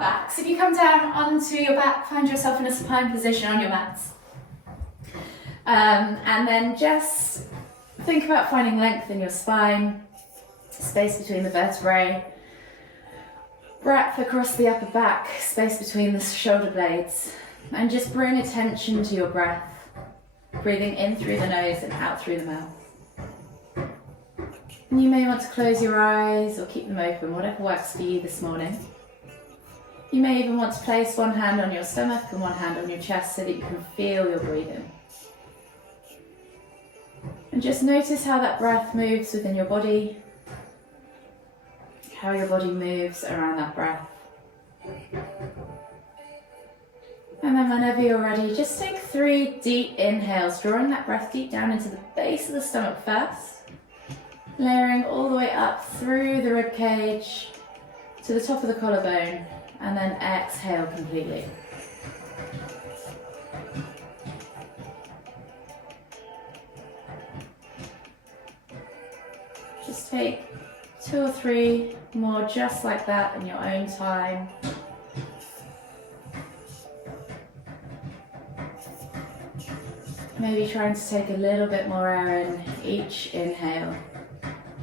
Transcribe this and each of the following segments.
back. So if you come down onto your back, find yourself in a supine position on your mats. And then just think about finding length in your spine, space between the vertebrae, breadth across the upper back, space between the shoulder blades, and just bring attention to your breath, breathing in through the nose and out through the mouth. And you may want to close your eyes or keep them open, whatever works for you this morning. You may even want to place one hand on your stomach and one hand on your chest so that you can feel your breathing. And just notice how that breath moves within your body, how your body moves around that breath. And then whenever you're ready, just take 3 deep inhales, drawing that breath deep down into the base of the stomach first, layering all the way up through the rib cage to the top of the collarbone, and then exhale completely. Just take 2 or 3 more just like that in your own time. Maybe trying to take a little bit more air in each inhale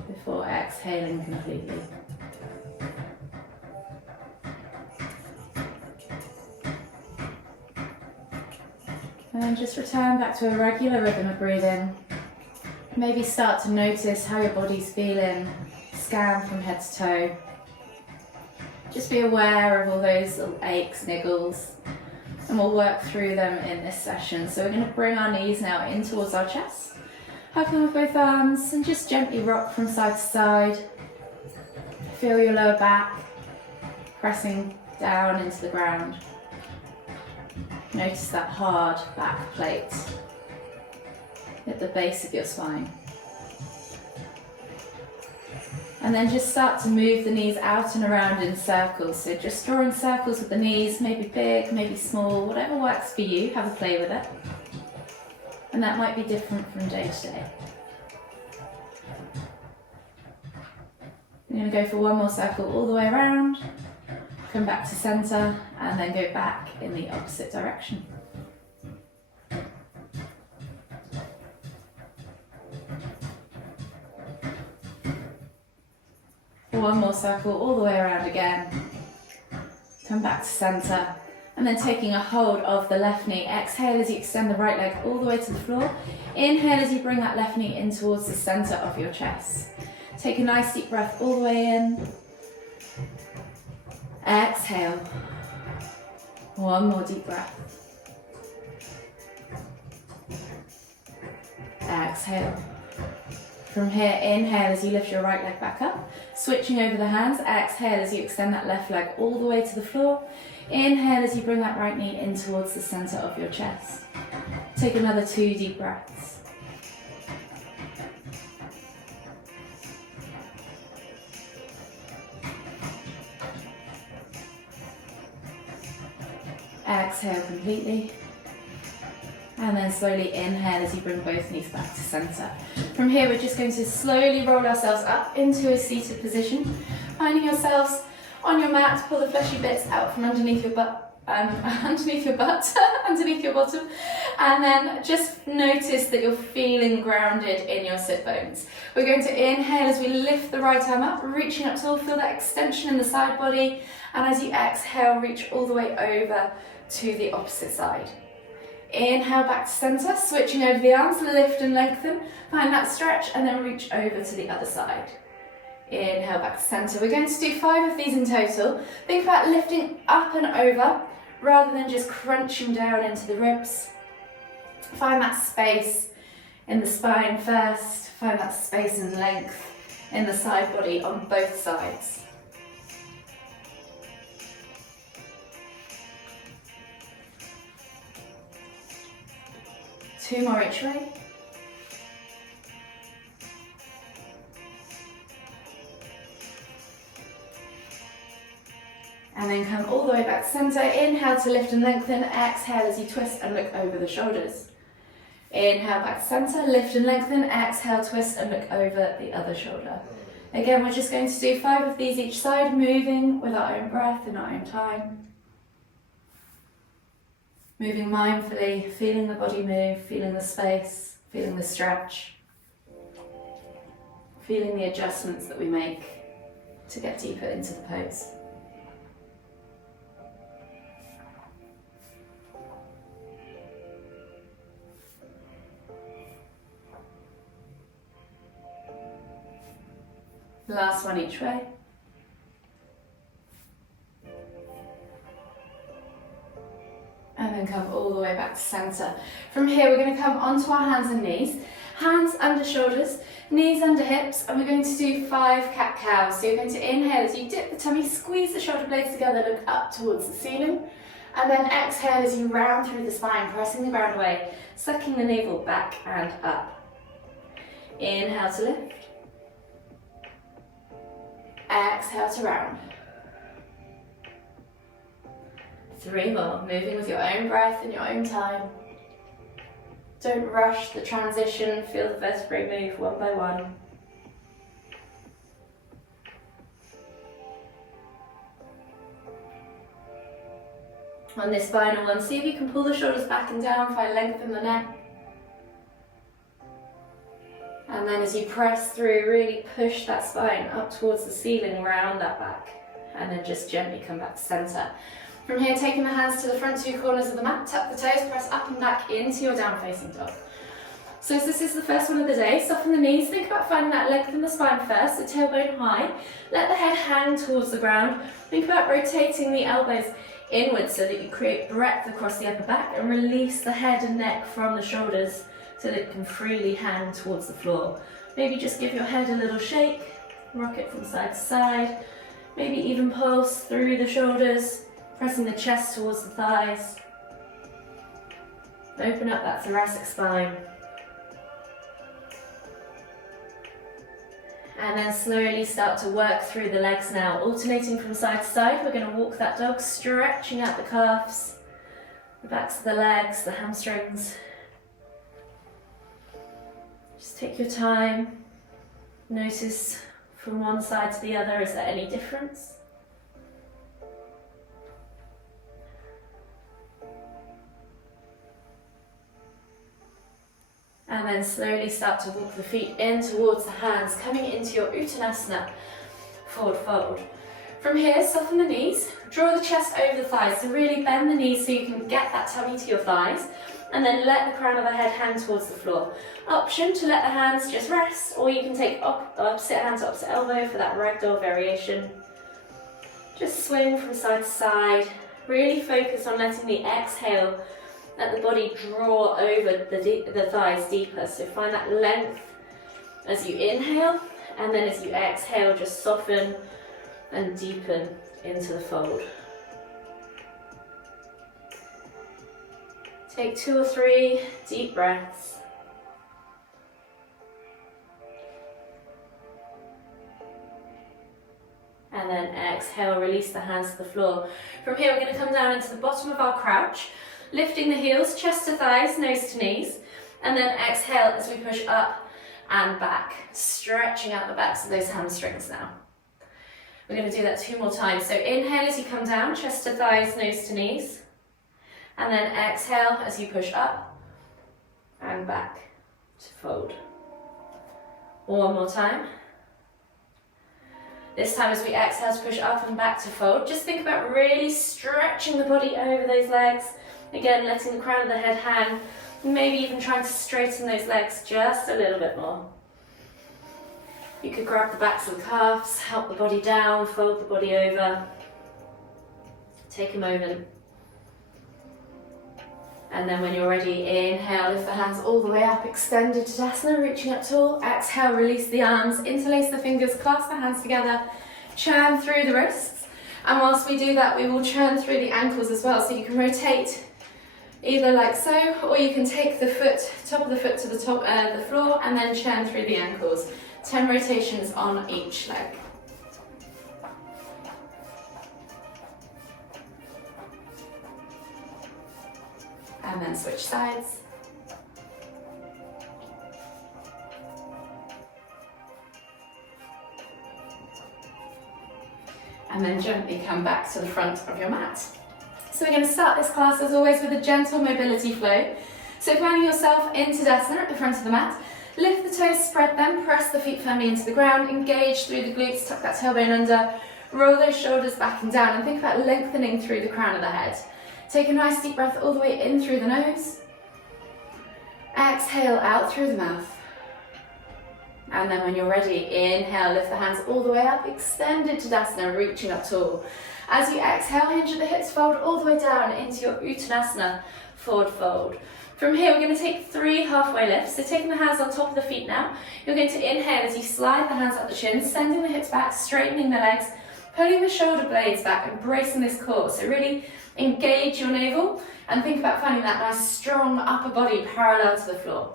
before exhaling completely. And then just return back to a regular rhythm of breathing. Maybe start to notice how your body's feeling, scan from head to toe. Just be aware of all those little aches, niggles, and we'll work through them in this session. So we're going to bring our knees now in towards our chest, hug them with both arms, and just gently rock from side to side. Feel your lower back pressing down into the ground. Notice that hard back plate at the base of your spine. And then just start to move the knees out and around in circles. So just drawing circles with the knees, maybe big, maybe small, whatever works for you, have a play with it. And that might be different from day to day. I'm going to go for one more circle all the way around, come back to center, and then go back in the opposite direction. One more circle all the way around again. Come back to center, and then taking a hold of the left knee. Exhale as you extend the right leg all the way to the floor. Inhale as you bring that left knee in towards the center of your chest. Take a nice deep breath all the way in. Exhale. One more deep breath. Exhale. From here, inhale as you lift your right leg back up, switching over the hands. Exhale as you extend that left leg all the way to the floor. Inhale as you bring that right knee in towards the center of your chest. Take another 2 deep breaths. Exhale completely. And then slowly inhale as you bring both knees back to center. From here, we're just going to slowly roll ourselves up into a seated position, finding yourselves on your mat. Pull the fleshy bits out from underneath your butt, underneath your bottom, and then just notice that you're feeling grounded in your sit bones. We're going to inhale as we lift the right arm up, reaching up tall. Feel that extension in the side body, and as you exhale, reach all the way over to the opposite side. Inhale back to center, switching over the arms, lift and lengthen, find that stretch, and then reach over to the other side. Inhale back to center. We're going to do 5 of these in total. Think about lifting up and over rather than just crunching down into the ribs. Find that space in the spine first, find that space and length in the side body on both sides. Two more each way. And then come all the way back to center. Inhale to lift and lengthen. Exhale as you twist and look over the shoulders. Inhale back to center, lift and lengthen. Exhale, twist and look over the other shoulder. Again, we're just going to do 5 of these each side, moving with our own breath in our own time. Moving mindfully, feeling the body move, feeling the space, feeling the stretch, feeling the adjustments that we make to get deeper into the pose. Last one each way. And then come all the way back to center. From here, we're going to come onto our hands and knees. Hands under shoulders, knees under hips, and we're going to do 5 cat-cows. So you're going to inhale as you dip the tummy, squeeze the shoulder blades together, look up towards the ceiling. And then exhale as you round through the spine, pressing the ground away, sucking the navel back and up. Inhale to lift. Exhale to round. 3 more, moving with your own breath in your own time. Don't rush the transition, feel the vertebrae move one by one. On this final one, see if you can pull the shoulders back and down, find length in the neck. And then as you press through, really push that spine up towards the ceiling, round that back. And then just gently come back to center. From here, taking the hands to the front 2 corners of the mat, tuck the toes, press up and back into your down facing dog. So as this is the first one of the day, soften the knees, think about finding that length in the spine first, the tailbone high, let the head hang towards the ground, think about rotating the elbows inwards so that you create breadth across the upper back and release the head and neck from the shoulders so that it can freely hang towards the floor. Maybe just give your head a little shake, rock it from side to side, maybe even pulse through the shoulders, pressing the chest towards the thighs. Open up that thoracic spine. And then slowly start to work through the legs now, alternating from side to side. We're going to walk that dog, stretching out the calves, the backs of the legs, the hamstrings. Just take your time. Notice from one side to the other, is there any difference? And then slowly start to walk the feet in towards the hands, coming into your Uttanasana, forward fold. From here, soften the knees, draw the chest over the thighs, so really bend the knees so you can get that tummy to your thighs, and then let the crown of the head hang towards the floor. Option to let the hands just rest, or you can take opposite hand to opposite elbow for that ragdoll variation. Just swing from side to side, really focus on letting the exhale let the body draw over the thighs deeper. So find that length as you inhale, and then as you exhale, just soften and deepen into the fold. Take 2 or 3 deep breaths. And then exhale, release the hands to the floor. From here, we're going to come down into the bottom of our crouch, lifting the heels, chest to thighs, nose to knees, and then exhale as we push up and back, stretching out the backs of those hamstrings now. We're going to do that 2 more times. So inhale as you come down, chest to thighs, nose to knees, and then exhale as you push up and back to fold. 1 more time. This time as we exhale to push up and back to fold, just think about really stretching the body over those legs. Again, letting the crown of the head hang, maybe even trying to straighten those legs just a little bit more. You could grab the backs of the calves, help the body down, fold the body over. Take a moment. And then when you're ready, inhale, lift the hands all the way up, extended Tadasana, reaching up tall. Exhale, release the arms, interlace the fingers, clasp the hands together, churn through the wrists. And whilst we do that, we will churn through the ankles as well. So you can rotate either like so, or you can take the foot, top of the foot to the top the floor, and then churn through the ankles. 10 rotations on each leg. And then switch sides. and then gently come back to the front of your mat. So we're going to start this class as always with a gentle mobility flow. So finding yourself in Tadasana at the front of the mat, lift the toes, spread them, press the feet firmly into the ground, engage through the glutes, tuck that tailbone under, roll those shoulders back and down, and think about lengthening through the crown of the head. Take a nice deep breath all the way in through the nose. Exhale out through the mouth. And then when you're ready, inhale, lift the hands all the way up, extended Tadasana, reaching up tall. As you exhale, hinge at the hips, fold all the way down into your Uttanasana, forward fold. From here, we're going to take 3 halfway lifts. So taking the hands on top of the feet now, you're going to inhale as you slide the hands up the chin, sending the hips back, straightening the legs, pulling the shoulder blades back and bracing this core. So really engage your navel and think about finding that nice strong upper body parallel to the floor.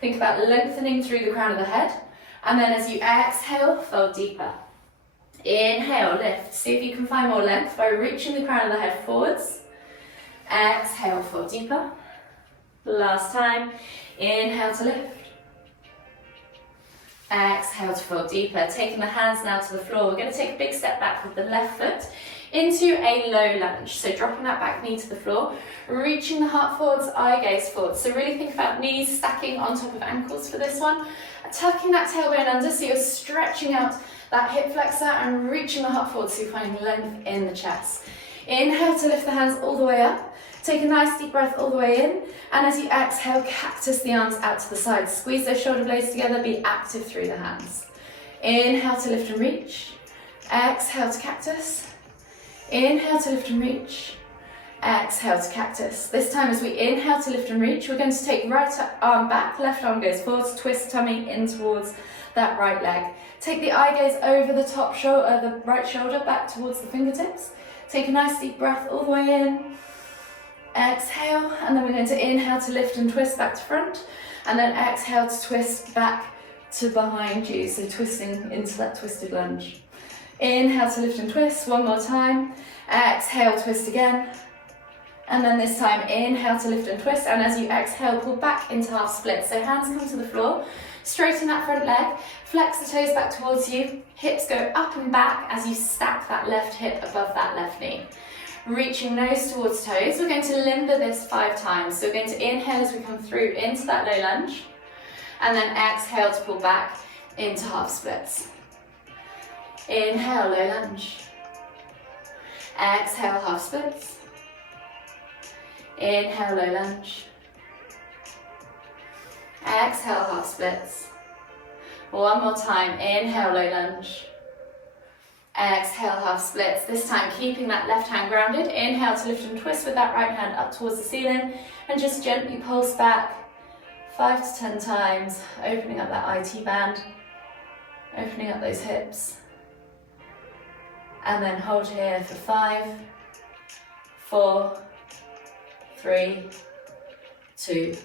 Think about lengthening through the crown of the head. And then as you exhale, fold deeper. Inhale, lift. See if you can find more length by reaching the crown of the head forwards. Exhale, fold deeper. Last time. Inhale to lift. Exhale to fold deeper. Taking the hands now to the floor. We're going to take a big step back with the left foot into a low lunge. So dropping that back knee to the floor, reaching the heart forwards, eye gaze forwards. So really think about knees stacking on top of ankles for this one. Tucking that tailbone under so you're stretching out that hip flexor and reaching the heart forward so you're finding length in the chest. Inhale to lift the hands all the way up. Take a nice deep breath all the way in. And as you exhale, cactus the arms out to the side. Squeeze those shoulder blades together, be active through the hands. Inhale to lift and reach. Exhale to cactus. Inhale to lift and reach. Exhale to cactus. This time as we inhale to lift and reach, we're going to take right arm back, left arm goes forwards, twist tummy in towards that right leg. Take the eye gaze over the top shoulder, the right shoulder back towards the fingertips. Take a nice deep breath all the way in. Exhale, and then we're going to inhale to lift and twist back to front, and then exhale to twist back to behind you, so twisting into that twisted lunge. Inhale to lift and twist, one more time. Exhale, twist again. And then this time, inhale to lift and twist, and as you exhale, pull back into half split. So hands come to the floor, straighten that front leg, flex the toes back towards you, hips go up and back as you stack that left hip above that left knee. Reaching nose towards toes, we're going to limber this 5 times. So we're going to inhale as we come through into that low lunge, and then exhale to pull back into half splits. Inhale, low lunge. Exhale, half splits. Inhale, low lunge. Exhale, half splits. One more time, inhale, low lunge. Exhale, half splits. This time, keeping that left hand grounded. Inhale to lift and twist with that right hand up towards the ceiling, and just gently pulse back 5 to 10 times, opening up that IT band, opening up those hips. And then hold here for 5, 4, 3, 2,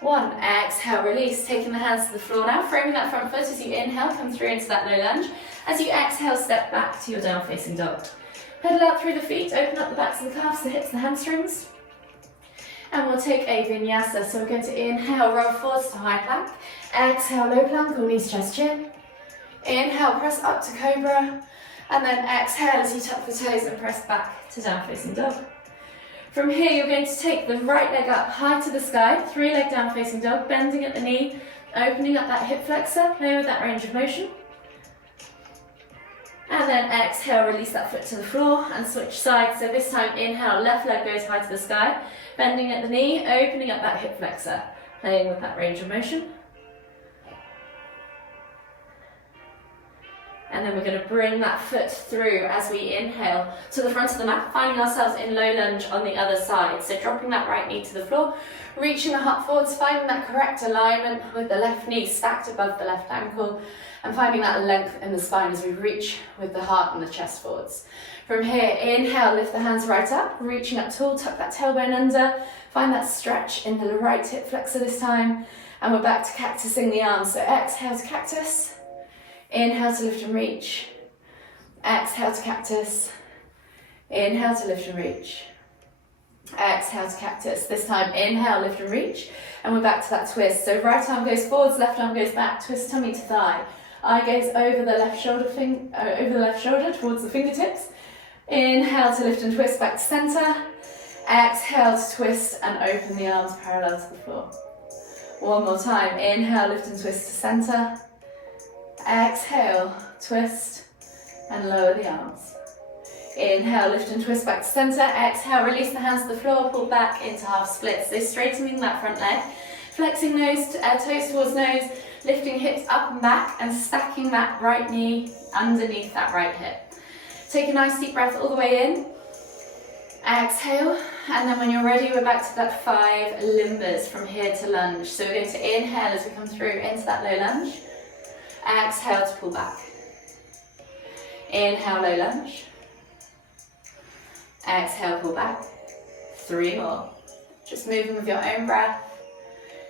1. Exhale, release, taking the hands to the floor now, framing that front foot as you inhale, come through into that low lunge. As you exhale, step back to your down facing dog. Pedal out through the feet, open up the backs of the calves, the hips and the hamstrings. And we'll take a vinyasa. So we're going to inhale, roll forwards to high plank. Exhale, low plank, or knees, chest, chin. Inhale, press up to cobra. And then exhale as you tuck the toes and press back to down facing dog. From here, you're going to take the right leg up high to the sky, 3-leg down facing dog, bending at the knee, opening up that hip flexor, play with that range of motion. And then exhale, release that foot to the floor and switch sides. So this time, inhale, left leg goes high to the sky, bending at the knee, opening up that hip flexor, playing with that range of motion. And then we're going to bring that foot through as we inhale to the front of the mat, finding ourselves in low lunge on the other side. So dropping that right knee to the floor, reaching the heart forwards, finding that correct alignment with the left knee stacked above the left ankle, and finding that length in the spine as we reach with the heart and the chest forwards. From here, inhale, lift the hands right up, reaching up tall, tuck that tailbone under, find that stretch in the right hip flexor this time, and we're back to cactusing the arms. So exhale to cactus. Inhale to lift and reach. Exhale to cactus. Inhale to lift and reach. Exhale to cactus. This time, inhale, lift and reach. And we're back to that twist. So right arm goes forwards, left arm goes back. Twist tummy to thigh. Eye gaze over the left shoulder, towards the fingertips. Inhale to lift and twist back to center. Exhale to twist and open the arms parallel to the floor. One more time. Inhale, lift and twist to center. Exhale, twist and lower the arms. Inhale, lift and twist back to center. Exhale, release the hands to the floor, pull back into half splits. So straightening that front leg, flexing toes towards nose, lifting hips up and back and stacking that right knee underneath that right hip. Take a nice deep breath all the way in. Exhale, and then when you're ready, we're back to that 5 limbers from here to lunge. So we're going to inhale as we come through into that low lunge. Exhale to pull back. Inhale, low lunge. Exhale, pull back. 3 more. Just moving with your own breath,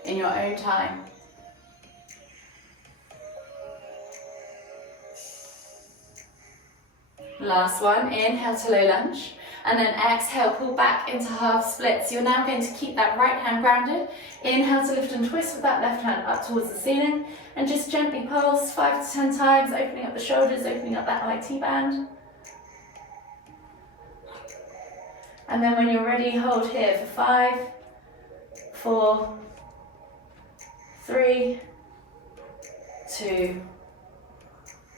in your own time. Last one, inhale to low lunge. And then exhale, pull back into half splits. You're now going to keep that right hand grounded. Inhale to lift and twist with that left hand up towards the ceiling. And just gently pulse 5 to 10 times, opening up the shoulders, opening up that IT band. And then when you're ready, hold here for 5, 4, 3, 2,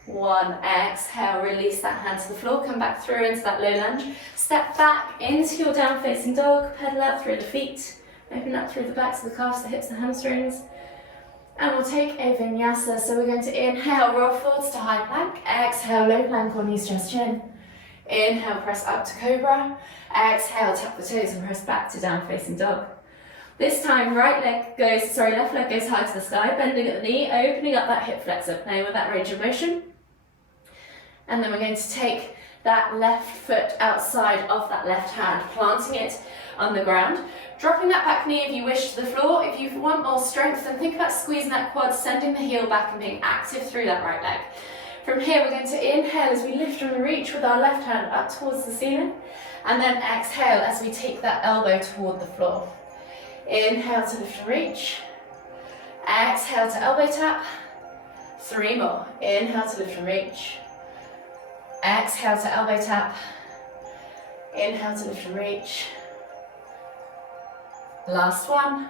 1. Exhale, release that hand to the floor, come back through into that low lunge. Step back into your down facing dog, pedal out through the feet, open up through the backs of the calves, the hips and hamstrings. And we'll take a vinyasa. So we're going to inhale, roll forwards to high plank. Exhale, low plank or knees just chin. Inhale, press up to cobra. Exhale, tap the toes and press back to down facing dog. This time, left leg goes high to the sky, bending at the knee, opening up that hip flexor, playing with that range of motion. And then we're going to take that left foot outside of that left hand, planting it on the ground. Dropping that back knee if you wish to the floor. If you want more strength, then think about squeezing that quad, sending the heel back and being active through that right leg. From here, we're going to inhale as we lift and reach with our left hand up towards the ceiling. And then exhale as we take that elbow toward the floor. Inhale to lift and reach. Exhale to elbow tap. 3 more. Inhale to lift and reach. Exhale to elbow tap. Inhale to lift and reach. Last one.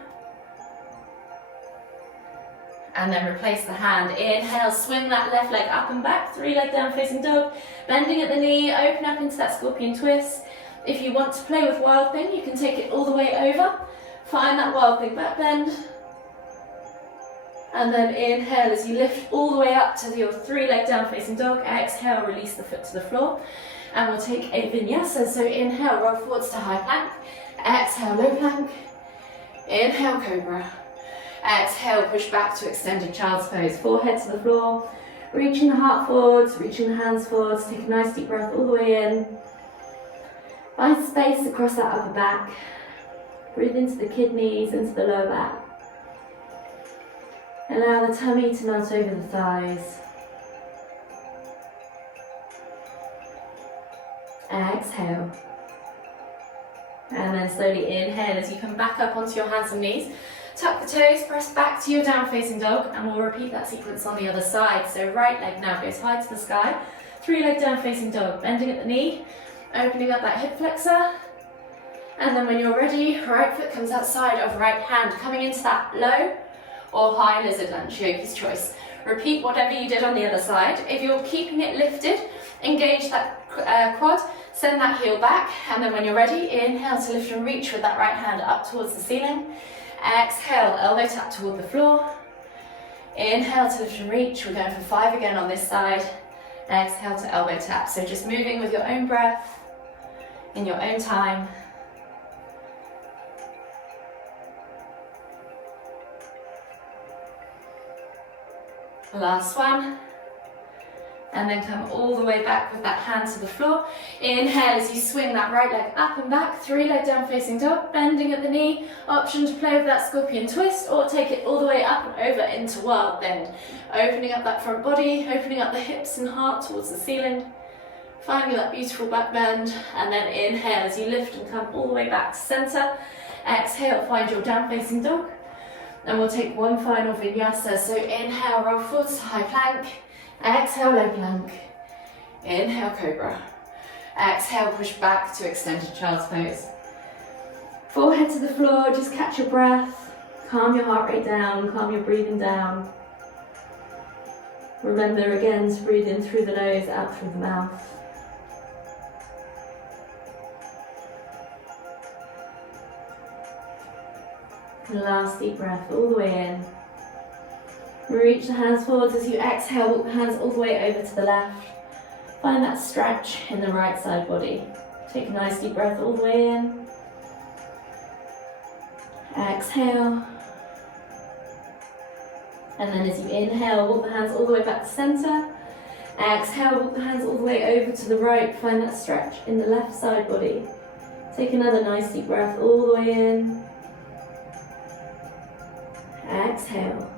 And then replace the hand. Inhale, swing that left leg up and back, 3 leg down facing dog, bending at the knee, open up into that scorpion twist. If you want to play with wild thing, you can take it all the way over. Find that wild thing back bend. And then inhale as you lift all the way up to your 3 leg down facing dog. Exhale, release the foot to the floor. And we'll take a vinyasa. So inhale, roll forwards to high plank. Exhale, low plank. Inhale, cobra. Exhale, push back to extended child's pose. Forehead to the floor. Reaching the heart forwards, reaching the hands forwards. Take a nice deep breath all the way in. Find space across that upper back. Breathe into the kidneys, into the lower back. Allow the tummy to melt over the thighs. Exhale. And then slowly inhale as you come back up onto your hands and knees. Tuck the toes, press back to your down facing dog, and we'll repeat that sequence on the other side. So right leg now goes high to the sky, 3 leg down facing dog, bending at the knee, opening up that hip flexor. And then when you're ready, right foot comes outside of right hand, coming into that low or high lizard lunge, yogi's choice. Repeat whatever you did on the other side. If you're keeping it lifted, engage that quad, send that heel back, and then when you're ready, inhale to lift and reach with that right hand up towards the ceiling. Exhale, elbow tap toward the floor. Inhale to lift and reach. We're going for 5 again on this side. Exhale to elbow tap. So just moving with your own breath, in your own time. Last one. And then come all the way back with that hand to the floor. Inhale as you swing that right leg up and back, 3 leg down facing dog, bending at the knee. Option to play with that scorpion twist or take it all the way up and over into wild bend. Opening up that front body, opening up the hips and heart towards the ceiling. Finding that beautiful back bend, and then inhale as you lift and come all the way back to center. Exhale, find your down facing dog. And we'll take one final vinyasa. So inhale, roll forwards to high plank. Exhale, low plank. Inhale, cobra. Exhale, push back to extended child's pose. Forehead to the floor, just catch your breath. Calm your heart rate down, calm your breathing down. Remember again to breathe in through the nose, out through the mouth. And last deep breath all the way in. Reach the hands forwards as you exhale, walk the hands all the way over to the left. Find that stretch in the right side body. Take a nice deep breath all the way in. Exhale. And then as you inhale, walk the hands all the way back to center. Exhale, walk the hands all the way over to the right. Find that stretch in the left side body. Take another nice deep breath all the way in. Exhale.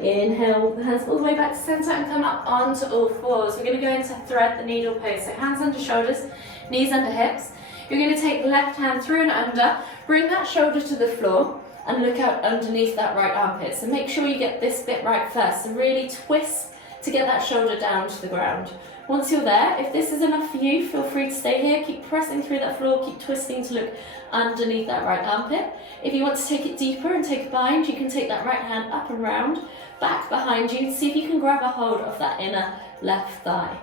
Inhale, walk the hands all the way back to center and come up onto all fours. We're going to go into thread the needle pose. So hands under shoulders, knees under hips. You're going to take the left hand through and under, bring that shoulder to the floor and look out underneath that right armpit. So make sure you get this bit right first. So really twist to get that shoulder down to the ground. Once you're there, if this is enough for you, feel free to stay here. Keep pressing through that floor, keep twisting to look underneath that right armpit. If you want to take it deeper and take a bind, you can take that right hand up and round, back behind you. See if you can grab a hold of that inner left thigh.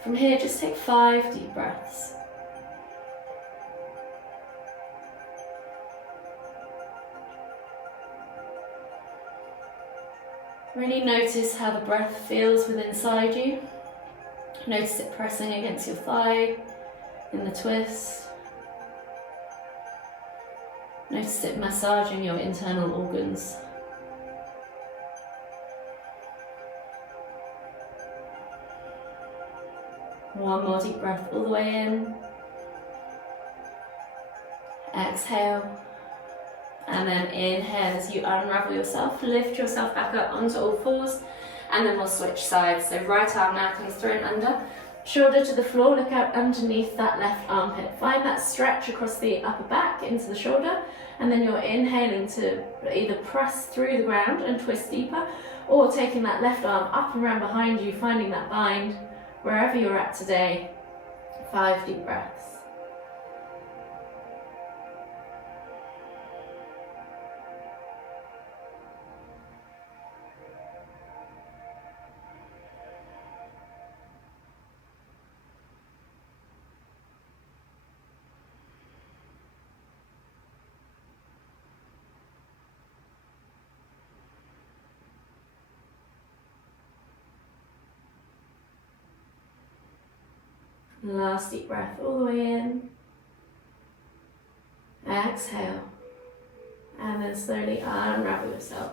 From here, just take 5 deep breaths. Really notice how the breath feels within inside you. Notice it pressing against your thigh in the twist. Notice it massaging your internal organs. One more deep breath all the way in. Exhale. And then inhale as you unravel yourself, lift yourself back up onto all fours, and then we'll switch sides. So right arm now comes through and under, shoulder to the floor, look out underneath that left armpit. Find that stretch across the upper back into the shoulder, and then you're inhaling to either press through the ground and twist deeper, or taking that left arm up and round behind you, finding that bind wherever you're at today. 5 deep breaths. Last deep breath all the way in. Exhale. And then slowly unravel yourself.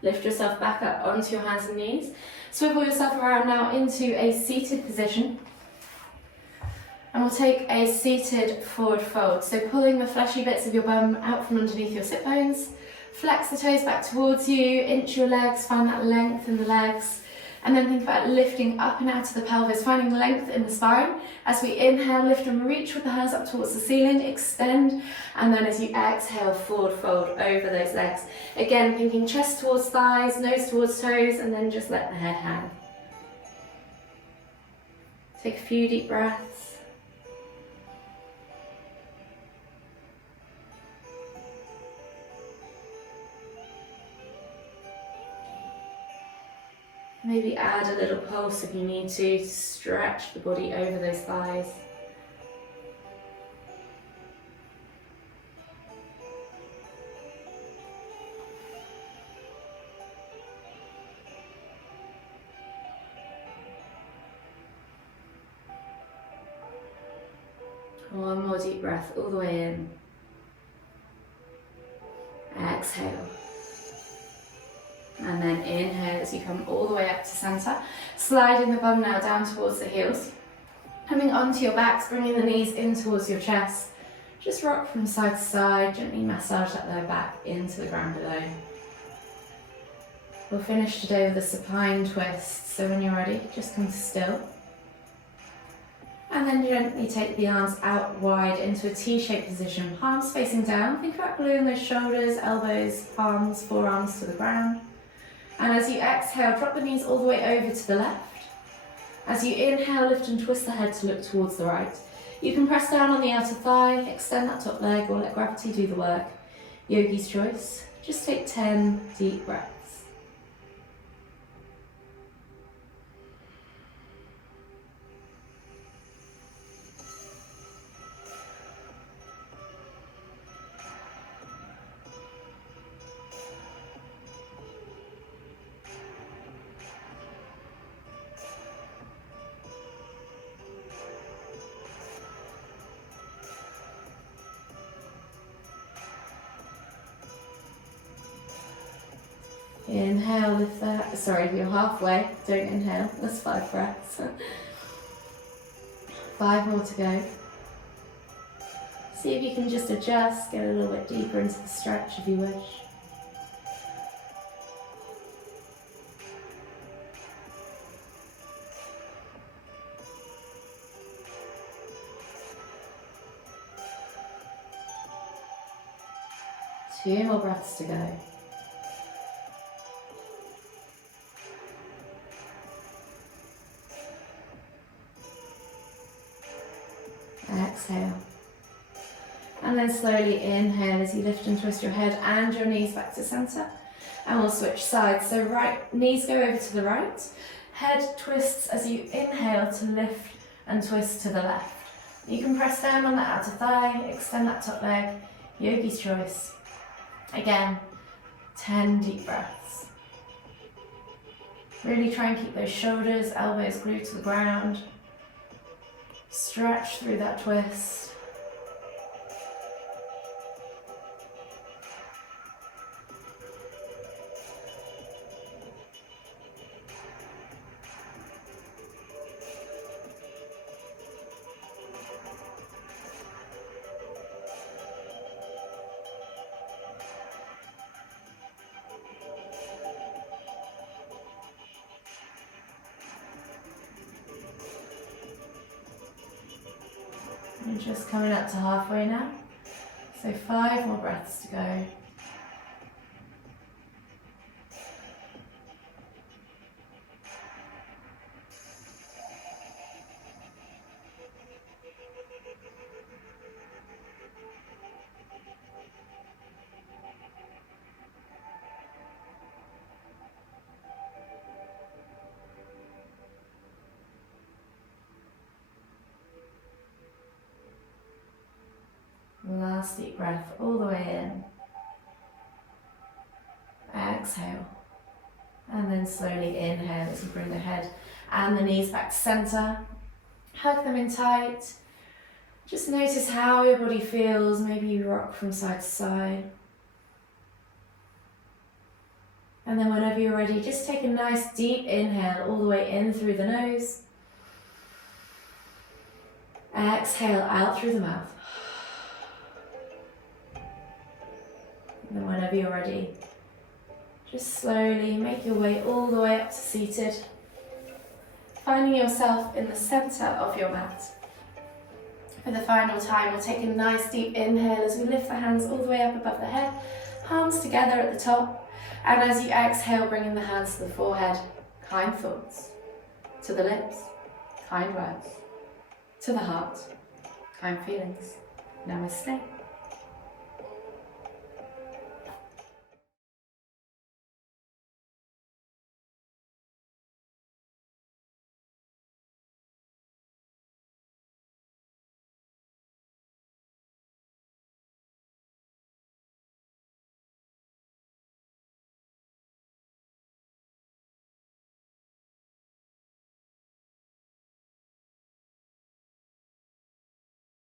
Lift yourself back up onto your hands and knees. Swivel yourself around now into a seated position. And we'll take a seated forward fold. So pulling the fleshy bits of your bum out from underneath your sit bones. Flex the toes back towards you. Inch your legs. Find that length in the legs. And then think about lifting up and out of the pelvis, finding length in the spine. As we inhale, lift and reach with the hands up towards the ceiling, extend. And then as you exhale, forward fold over those legs. Again, thinking chest towards thighs, nose towards toes, and then just let the head hang. Take a few deep breaths. Maybe add a little pulse if you need to stretch the body over those thighs. One more deep breath all the way in. Exhale. And then inhale as you come all the way up to centre. Sliding the bum now down towards the heels. Coming onto your backs, bringing the knees in towards your chest. Just rock from side to side, gently massage that lower back into the ground below. We'll finish today with a supine twist, so when you're ready, just come to still. And then gently take the arms out wide into a T-shaped position, palms facing down. Think about gluing those shoulders, elbows, palms, forearms to the ground. And as you exhale, drop the knees all the way over to the left. As you inhale, lift and twist the head to look towards the right. You can press down on the outer thigh, extend that top leg, or let gravity do the work. Yogi's choice. Just take 10 deep breaths. Inhale, lift that. Sorry, if you're halfway, don't inhale. That's 5 breaths. 5 more to go. See if you can just adjust, get a little bit deeper into the stretch if you wish. Two more breaths to go. Exhale. And then slowly inhale as you lift and twist your head and your knees back to center. And we'll switch sides. So right, knees go over to the right. Head twists as you inhale to lift and twist to the left. You can press down on the outer thigh, extend that top leg. Yogi's choice. Again, 10 deep breaths. Really try and keep those shoulders, elbows glued to the ground. Stretch through that twist. And just coming up to halfway now. So 5 more breaths to go. Last deep breath all the way in. Exhale. And then slowly inhale as you bring the head and the knees back to center. Hug them in tight. Just notice how your body feels. Maybe you rock from side to side. And then whenever you're ready, just take a nice deep inhale all the way in through the nose. Exhale out through the mouth. And then whenever you're ready, just slowly make your way all the way up to seated, finding yourself in the center of your mat. For the final time, we'll take a nice deep inhale as we lift the hands all the way up above the head, palms together at the top, and as you exhale, bringing the hands to the forehead, kind thoughts, to the lips, kind words, to the heart, kind feelings. Namaste.